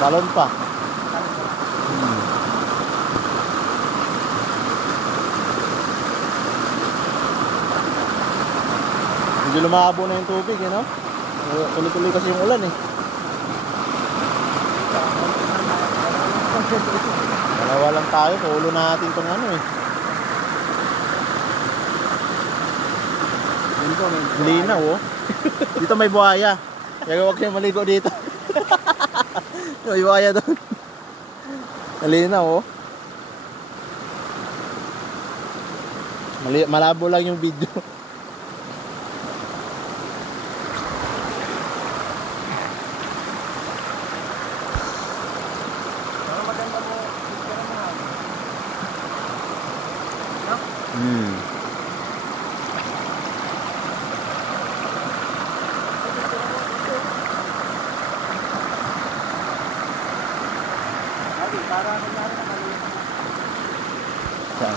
Talon pa. Medyo lumabo na yung tubig, eh, no? Tuloy-tuloy kasi yung ulan, eh. Dalawa lang tayo, paulo natin itong ano, eh. Dito, linaw, oh. Dito may buhaya. Kaya huwag kayo maligo dito. May buhaya doon. Nalinaw, oh. Malabo lang yung video. Para